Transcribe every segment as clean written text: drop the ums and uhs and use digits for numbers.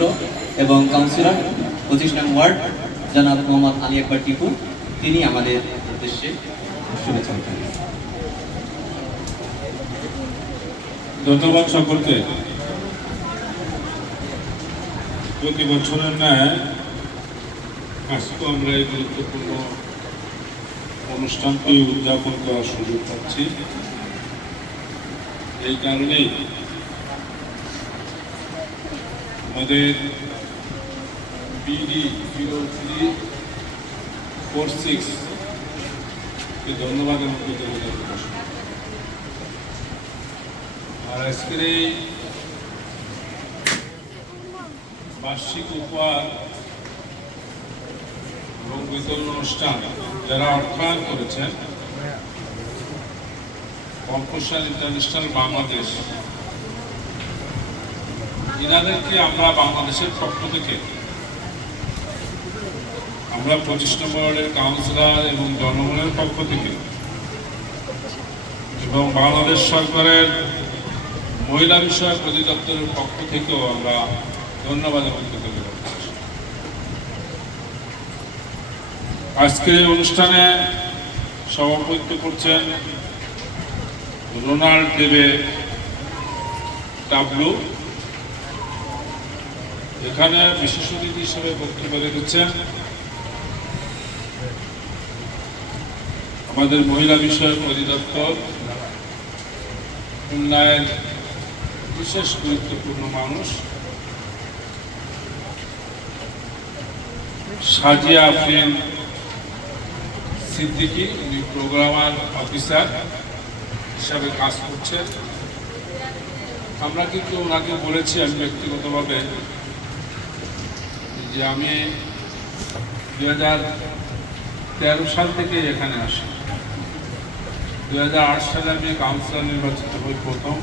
সদস্য এবং কাউন্সিলর 25 নং ওয়ার্ড জনাব মোহাম্মদ আলী আকবর টিপু, তিনি আমাদের উদ্দেশ্যে শুভেচ্ছা জানাবেন। ধন্যবাদ সকলকে। প্রতি বছরের ন্যায় আজকে আমরা এই গুরুত্বপূর্ণ অনুষ্ঠানটি উদযাপন করার সুযোগ পাচ্ছি। এই কারণেই আমাদের BD 0346 কে ধন্যবাদ এবং কৃতজ্ঞতা প্রকাশ করি। আর আজকের এই বার্ষিক উপহার এবং বিতরণ অনুষ্ঠান যারা অর্থায়ন করেছেন, কম্পোসার ইন্টারন্যাশনাল বাংলাদেশ, এনাদেরকে আমরা বাংলাদেশের পক্ষ থেকে, আমরা 25 নম্বর ওয়ার্ডের কাউন্সিলর এবং জনগণের পক্ষ থেকে এবং বাংলাদেশ সরকারের মহিলা বিষয়ক অধিদপ্তরের পক্ষ থেকেও আমরা ধন্যবাদ এবং কৃতজ্ঞতা জানাচ্ছি। আজকের এই অনুষ্ঠানে সভাপতিত্ব করছেন রোনাল্ড দেবে টাবলু। এখানে বিশেষ অতিথি হিসেবে বক্তব্য রেখেছেন আমাদের মহিলা বিষয়ক অধিদপ্তর উন্নয়ন বিশেষ গুরুত্বপূর্ণ মানুষ সাজিয়া আফরিন সিদ্দিকী, উনি প্রোগ্রামার অফিসার হিসাবে কাজ করছেন। আমরা কিন্তু ওনাকে বলেছি, আমি ব্যক্তিগতভাবে, যে আমি 2013 সাল থেকে এখানে আসি। 2008 সালে আমি কাউন্সিলর নির্বাচিত হই প্রথম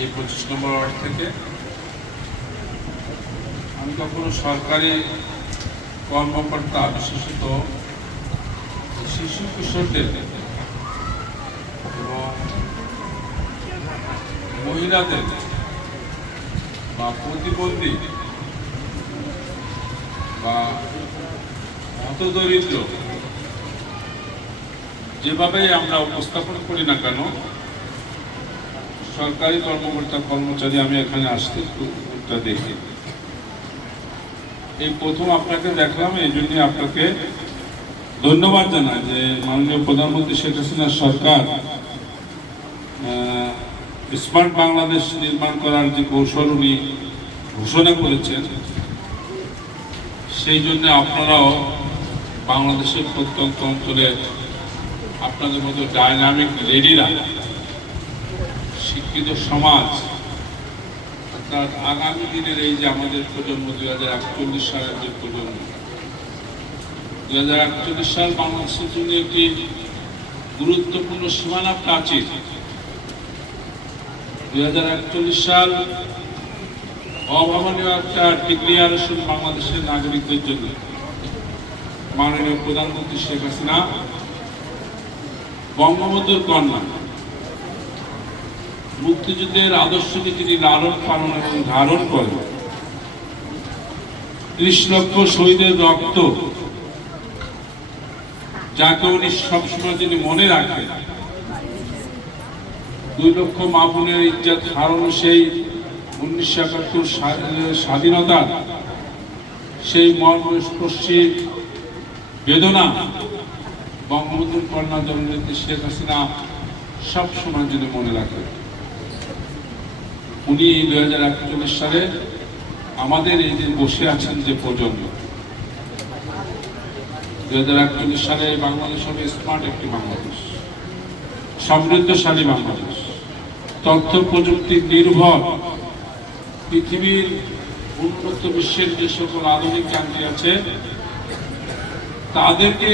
এই 25 নম্বর ওয়ার্ড থেকে। আমি কখনো সরকারি কর্মকর্তা, বিশেষত শিশু কিশোরদের এবং মহিলাদের বা প্রতিবন্ধী বা হতদরিদ্র যেভাবে আমরা উপস্থাপন করি না কেন, সরকারি কর্মকর্তা কর্মচারী আমি এখানে আসতে দেখি। এই প্রথম আপনাকে দেখলাম, এই জন্য আপনাকে ধন্যবাদ জানাই যে মাননীয় প্রধানমন্ত্রী শেখ হাসিনার সরকার স্মার্ট বাংলাদেশ নির্মাণ করার যে কৌশল উনি ঘোষণা করেছেন, সেই জন্য আপনারাও বাংলাদেশের প্রত্যন্ত অঞ্চলে আপনাদের মতো ডাইনামিক লেডিরা, শিক্ষিত সমাজ, অর্থাৎ আগামী দিনের এই যে আমাদের প্রজন্ম 2041 সালের যে প্রজন্ম, 2041 সাল বাংলাদেশের জন্য একটি গুরুত্বপূর্ণ সীমানা প্রাচীর। 2041 সাল অভাবনীয় একটা ডিক্লিয়ারেশন বাংলাদেশের নাগরিকদের জন্য। মাননীয় প্রধানমন্ত্রী শেখ হাসিনা বঙ্গবন্ধুর কন্যা, মুক্তিযুদ্ধের আদর্শকে তিনি লালন পালন এবং ধারণ করেন। 30 লক্ষ শহীদের রক্ত, যাকে উনি সবসময় তিনি মনে রাখেন। 2 লক্ষ মা বোনের ইজ্জত হারানো সেই 1971 স্বাধীনতার সেই মর্মস্পর্শী বেদনা বঙ্গবন্ধুর কন্যা জননেত্রী শেখ হাসিনা সবসময় যদি মনে রাখেন। উনি 2041 সালে আমাদের এই যে বসে আছেন যে প্রজন্ম, 2041 সালে বাংলাদেশ হবে স্মার্ট একটি বাংলাদেশ, সমৃদ্ধশালী বাংলাদেশ, তথ্য প্রযুক্তি নির্ভর পৃথিবীর উন্নত বিশ্বের যে সকল আধুনিক কান্ট্রি আছে তাদেরকে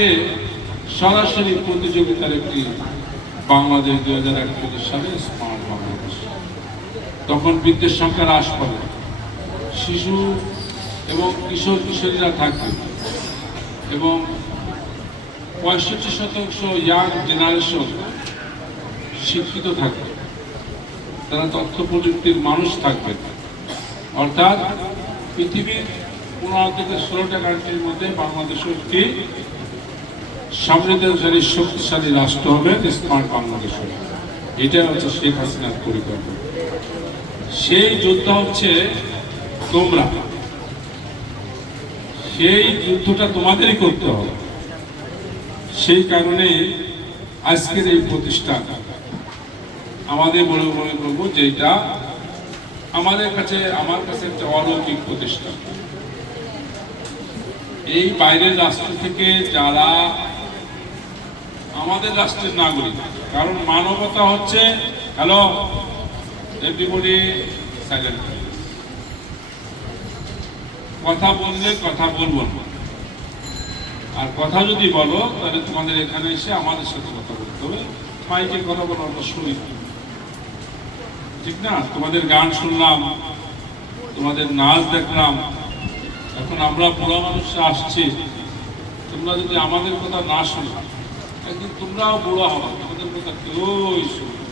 সরাসরি প্রতিযোগিতার একটি বাংলাদেশ 2041 সালে স্মার্ট বাংলাদেশ। তখন বৃদ্ধের সংখ্যা হ্রাস পাবে, শিশু এবং কিশোর কিশোরীরা থাকবে এবং 65% ইয়াং জেনারেশন শিক্ষিত থাকবে, তারা তথ্য প্রযুক্তির মানুষ থাকবে। অর্থাৎ পৃথিবীর 15 থেকে 16টা কান্ট্রির মধ্যে বাংলাদেশও একটি সমৃদ্ধশালী শক্তিশালী রাষ্ট্র হবে, স্মার্ট বাংলাদেশ হবে। এটা হচ্ছে শেখ হাসিনার পরিকল্পনা। সেই যোদ্ধা হচ্ছে তোমরা, সেই যুদ্ধটা তোমাদেরই করতে হবে। সেই কারণে আজকের এই প্রতিষ্ঠান আমাদের মনে করবো যে এটা আমার কাছে একটা অলৌকিক প্রতিষ্ঠান। এই বাইরের রাষ্ট্র থেকে যারা আমাদের রাষ্ট্রের নাগরিক, কারণ মানবতা হচ্ছে হ্যালো এভরিবডি সাইলেন্ট, কথা বললে কথা বলবো না, আর কথা যদি বলো তাহলে তোমাদের এখানে এসে আমাদের সাথে কথা বলতে হবে। মাইকে কথা বলো, আমরা শুনি, ঠিক না? তোমাদের গান শুনলাম, তোমাদের নাচ দেখলাম, এখন আমরা বুড়া মানুষরা আসছি, তোমরা যদি আমাদের কথা না শোনো একদিন তোমরাও বুড়া হবা, তোমাদের কথা কেউই শুনবে।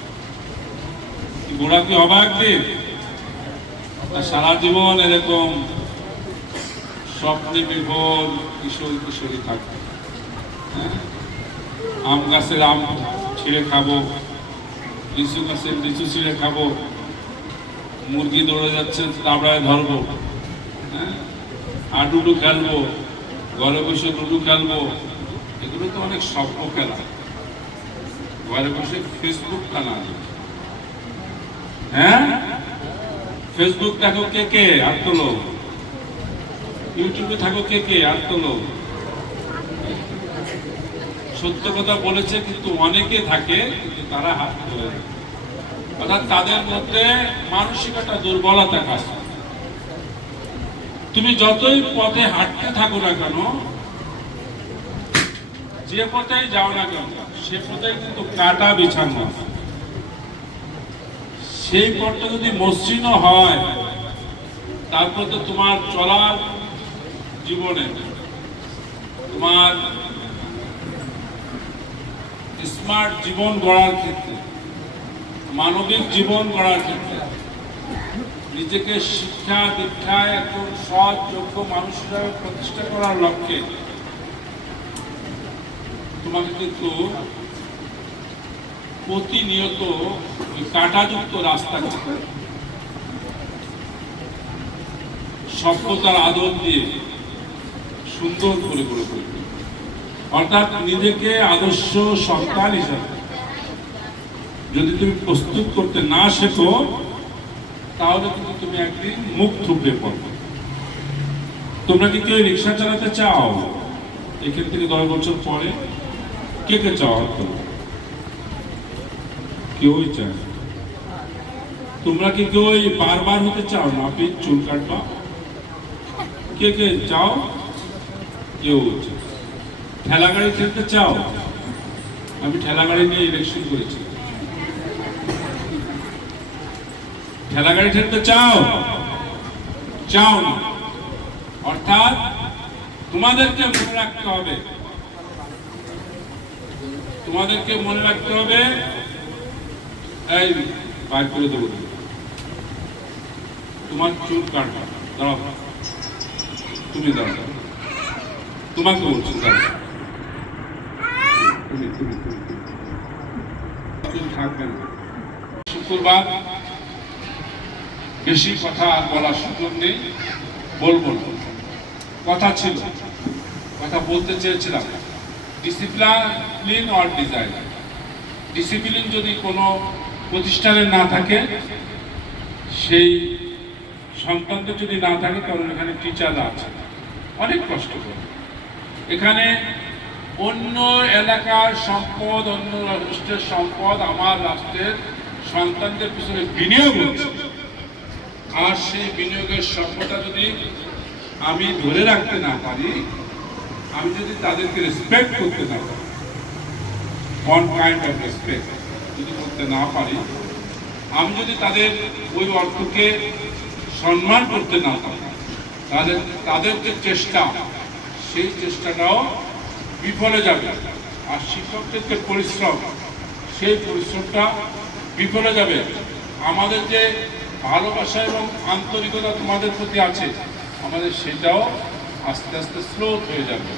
বুড়া কি হবা একদিন? সারা জীবন এরকম স্বপ্নে বিভোর কিশোরী থাকবে। আম গাছের আম ছিঁড়ে খাবো, লিচু গাছের লিচু ছিঁড়ে খাবো, মুরগি দৌড়ে যাচ্ছে তাবড়ায় ধরবো, আর লুডু খেলবো, ঘরে বসে লুডু খেলবো। এগুলো তো অনেক স্বপ্ন খেলা। ঘরে বসে ফেসবুক খেলা, হ্যাঁ ফেসবুক দেখো কে কে আর তোলো, ইউটিউবে থাকো কে কে আর তোলো। সত্য কথা বলেছে, কিন্তু অনেকে থাকে কিন্তু তারা হাত তোলে, অর্থাৎ তাদের মধ্যে মানসিকতা দুর্বলতা কাজ। তুমি যতই পথে হাঁটতে থাকো না কেন, যে পথেই যাও না কেন, সে পথে কিন্তু কাটা বিছানো। সেই পথটা যদি মসৃণ হয়, তারপর তো তোমার চলার জীবনে তোমার স্মার্ট জীবন গড়ার ক্ষেত্রে, মানবিক জীবন গড়ার ক্ষেত্রে, নিজেকে শিক্ষা দীক্ষায় একজন সৎ যোগ্য মানুষ হিসাবে প্রতিষ্ঠা করার লক্ষ্যে তোমাকে কিন্তু প্রতিনিয়ত ওই কাঁটাযুক্ত রাস্তা সভ্যতার আদর দিয়ে সুন্দর করে গড়ে তুলবে। অর্থাৎ নিজেকে আদর্শ সন্তান হিসাবে যদি তুমি প্রস্তুত করতে না শেখো, তাহলে কিন্তু তুমি একদিন মুখ থুবড়ে পড়বে। তোমরা কি কেউ রিক্সা চালাতে চাও? এখান থেকে 10 বছর পরে কে কে চাও? কেউই চায়। তোমরা কি কেউ বারবার হতে চাও? নাপিত চুল কাটবা, কে কে চাও? কেউ। ঠেলা গাড়ি খেলতে চাও? আমি ঠেলা গাড়ি নিয়ে ইলেকশন করেছি। ঠেলা গাড়ি ঠেলতে চাও? চাও না। অর্থাৎ তোমাদেরকে মনে রাখতে হবে, এই বাইর করে দেবো, তোমার চুল কাটবা, দাঁড়াও, তুমি দাঁড়াও, তোমাকে বলছি দাঁড়াও, চুল থাকবে না। শুক্রবার বেশি কথা বলার সুযোগ নেই, বলবো না। কথা ছিল, কথা বলতে চেয়েছিলাম, ডিসিপ্লিন অর ডিজাইন। ডিসিপ্লিন যদি কোনো প্রতিষ্ঠানে না থাকে, সেই সন্তানদের যদি না থাকে, কারণ এখানে টিচাররা আছে অনেক কষ্ট করে। এখানে অন্য এলাকার সম্পদ, অন্য রাষ্ট্রের সম্পদ আমার রাষ্ট্রের সন্তানদের পিছনে বিনিয়োগ হচ্ছে, আর সেই বিনিয়োগের সম্পদটা যদি আমি ধরে রাখতে না পারি, আমি যদি তাদেরকে রেসপেক্ট করতে না পারি, ওয়ান কাইন্ড অফ রেসপেক্ট যদি করতে না পারি, আমি যদি তাদের ওই অর্থকে সম্মান করতে না পারি, তাদের যে চেষ্টা, সেই চেষ্টাটাও বিফলে যাবে। আর শিক্ষকদের যে পরিশ্রম, সেই পরিশ্রমটা বিফলে যাবে। আমাদের যে ভালোবাসা এবং আন্তরিকতা তোমাদের প্রতি আছে, আমাদের সেটাও আস্তে আস্তে স্লোথ হয়ে যাবে,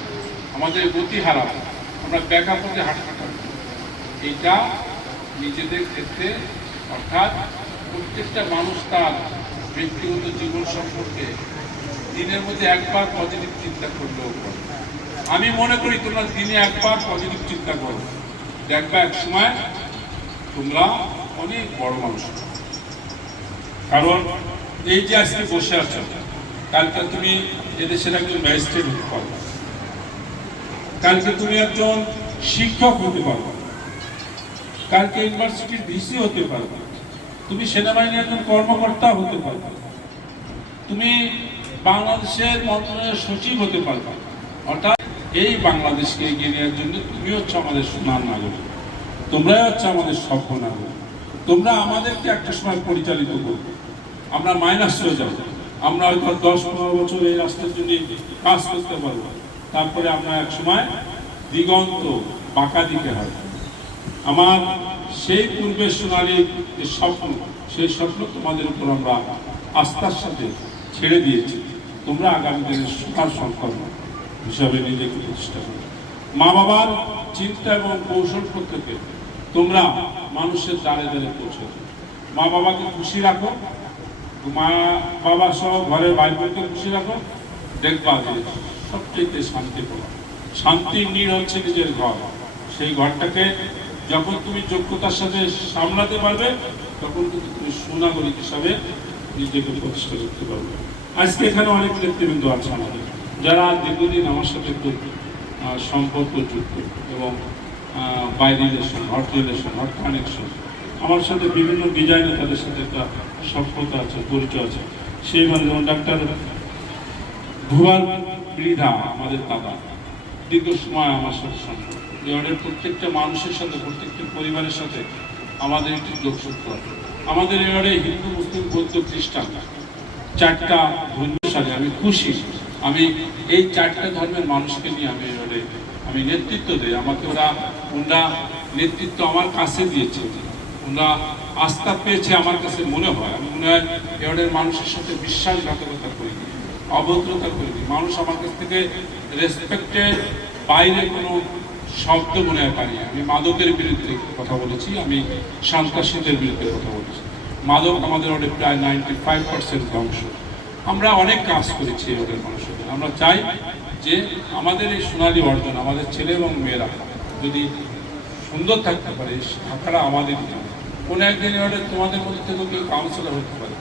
আমাদের গতি হারাবো, আমরা ব্যাকআপে হাঁটতে থাকবো। এইটা নিজেদের ক্ষেত্রে, অর্থাৎ প্রত্যেকটা মানুষ তার ব্যক্তিগত জীবন সম্পর্কে দিনের মধ্যে একবার পজিটিভ চিন্তা করলেও করে। আমি মনে করি তোমরা দিনে একবার পজিটিভ চিন্তা করো, দেখবা এক সময় তোমরা অনেক বড় মানুষ হবে। কারণ এই যে আজকে বসে আছো, কালকে তুমি এদেশের একজন ম্যাজিস্ট্রেট হতে পারবে, কালকে তুমি একজন শিক্ষক হতে পারবে, কালকে ইউনিভার্সিটির ভিসি হতে পারবে, তুমি সেনাবাহিনীর একজন কর্মকর্তা হতে পারবে, তুমি বাংলাদেশের মন্ত্রণালয়ের সচিব হতে পারবে। অর্থাৎ এই বাংলাদেশকে এগিয়ে নেওয়ার জন্য তুমি হচ্ছে আমাদের সোনার নাগরিক, তোমরাই হচ্ছে আমাদের সভ্য নাগরিক। তোমরা আমাদেরকে একটা সময় পরিচালিত করবে, আমরা মাইনাস হয়ে যাব, আমরা হয়তো 10-15 বছর এই রাস্তার জন্য কাজ করতে পারবো, তারপরে আমরা এক সময় দিগন্ত বাঁকা দিকে হয়। আমার সেই পূর্বের সোনালী যে স্বপ্ন, সেই স্বপ্ন তোমাদের উপর আমরা আস্থার সাথে ছেড়ে দিয়েছি। তোমরা আগামী দিনের সুখার সম্পন্ন হিসাবে নিজেকে প্রতিষ্ঠা করো। মা বাবার চিন্তা এবং কৌশল থেকে তোমরা মানুষের দ্বারে দ্বারে পৌঁছে দাও। মা বাবাকে খুশি রাখো, মা বাবা সহ ঘরের ভাই বোনকে খুশি রাখো, দেখবা যে সবচেয়ে শান্তি পাবা। শান্তির নীড় হচ্ছে নিজের ঘর। সেই ঘরটাকে যখন তুমি যোগ্যতার সাথে সামলাতে পারবে, তখন কিন্তু তুমি সুনাগরিক হিসাবে নিজেকে প্রতিষ্ঠা করতে পারবে। আজকে এখানে অনেক নেতৃবৃন্দ আছে আমাদের, যারা দীর্ঘদিন আমার সাথে খুব সম্পর্কযুক্ত এবং by relation, hot relation, hot connection. আমার সাথে বিভিন্ন ডিজাইনে তাদের সাথে একটা সভ্যতা আছে, পরিচয় আছে। সেই মানে যেমন ডাক্তার ভুয়াল মৃধা আমাদের দাদা, দীর্ঘ সময় আমার সাথে সম্পর্ক। এবারের প্রত্যেকটা মানুষের সাথে, প্রত্যেকটা পরিবারের সাথে আমাদের একটি যোগসূত্র আছে। আমাদের এবারে হিন্দু, মুসলিম, বৌদ্ধ, খ্রিস্টান চারটা ধর্মশালী। আমি খুশি, আমি এই চারটা ধর্মের মানুষকে নিয়ে আমি নেতৃত্ব দিই। আমাকে ওরা নেতৃত্ব আমার কাছে দিয়েছে, ওরা আস্থা পেয়েছে আমার কাছে মনে হয়। আমি মনে হয় এবারের মানুষের সাথে বিশ্বাসঘাতকতা করিনি, অভদ্রতা করিনি। মানুষ আমার কাছ থেকে রেসপেক্টের বাইরে কোনো শব্দ মনে হয় পারি। আমি মাদকের বিরুদ্ধে কথা বলেছি, আমি সন্ত্রাসীদের বিরুদ্ধে কথা বলেছি। মাদক আমাদের ওদের প্রায় 95% ধ্বংস। আমরা অনেক কাজ করেছি ওদের মানুষের। আমরা চাই যে আমাদের এই সোনালী অর্জন, আমাদের ছেলে এবং মেয়েরা যদি সুন্দর থাকতে পারে, থাকাটা আমাদের কোনো একদিন ওদের তোমাদের মধ্যে থেকে কেউ কাউন্সিলর হতে পারে।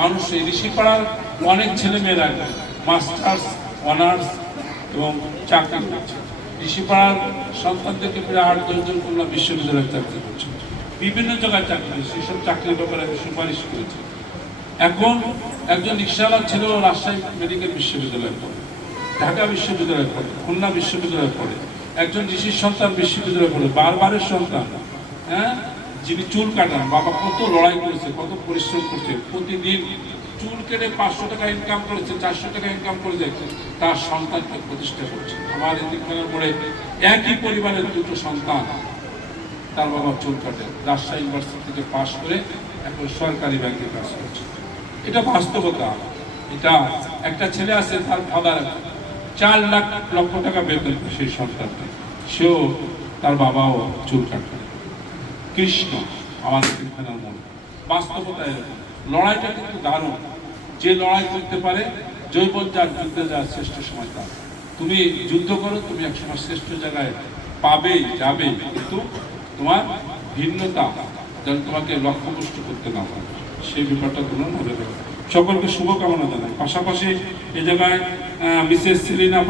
মানুষ এই ঋষিপাড়ার অনেক ছেলে মেয়েরা মাস্টার্স, অনার্স এবং চাকরি করছে। ঋষিপাড়ার সন্তানদেরকে প্রায় 8-10 জন কন্যা বিশ্ববিদ্যালয়ে চাকরি করছে, বিভিন্ন জায়গায় চাকরি করছে। সেসব চাকরির ব্যাপারে আমি সুপারিশ করেছি। এখন একজন রিক্সাওয়ালার ছেলেও রাজশাহী মেডিকেল বিশ্ববিদ্যালয়ে পড়ে, ঢাকা বিশ্ববিদ্যালয়ে পড়ে, খুলনা বিশ্ববিদ্যালয়ে পড়ে। একজন ঋষির সন্তান বিশ্ববিদ্যালয়ে পড়ে, বারবারের সন্তান, হ্যাঁ, যিনি চুল কাটান। বাবা কত লড়াই করেছে, কত পরিশ্রম করছে, প্রতিদিন চুল কেটে 500 টাকা ইনকাম করেছে, 400 টাকা ইনকাম করে যায়, তার সন্তানকে প্রতিষ্ঠা করছে। আমার এদিকখানের পরে একই পরিবারের দুটো সন্তান, তার বাবা চুল কাটে, রাজশাহী ইউনিভার্সিটি থেকে পাশ করে এখন সরকারি ব্যাংকে কাজ করছে। এটা বাস্তবতা। এটা একটা ছেলে আছে, তার ফাদার 4 লক্ষ টাকা বেতন, সেই সন্তানকে, সেও তার বাবাও চুল কাটে। কৃষ্ণ আমাদের এখানের মনে বাস্তবতা এরকম। লড়াইটা কিন্তু দারুণ। যে লড়াই করতে পারে, জৈবন যার যুদ্ধে যাওয়ার শ্রেষ্ঠ সময় তার। তুমি যুদ্ধ করো, তুমি একসময় শ্রেষ্ঠ জায়গায় পাবেই, যাবেই, কিন্তু তোমার ভিন্নতা যেন তোমাকে লক্ষ্যপুষ্ট করতে না পারে, সেই ব্যাপারটা তোমরা মনে রাখবে। সকলকে শুভকামনা জানাই। পাশাপাশি এই জায়গায় মিসেস সেলিনা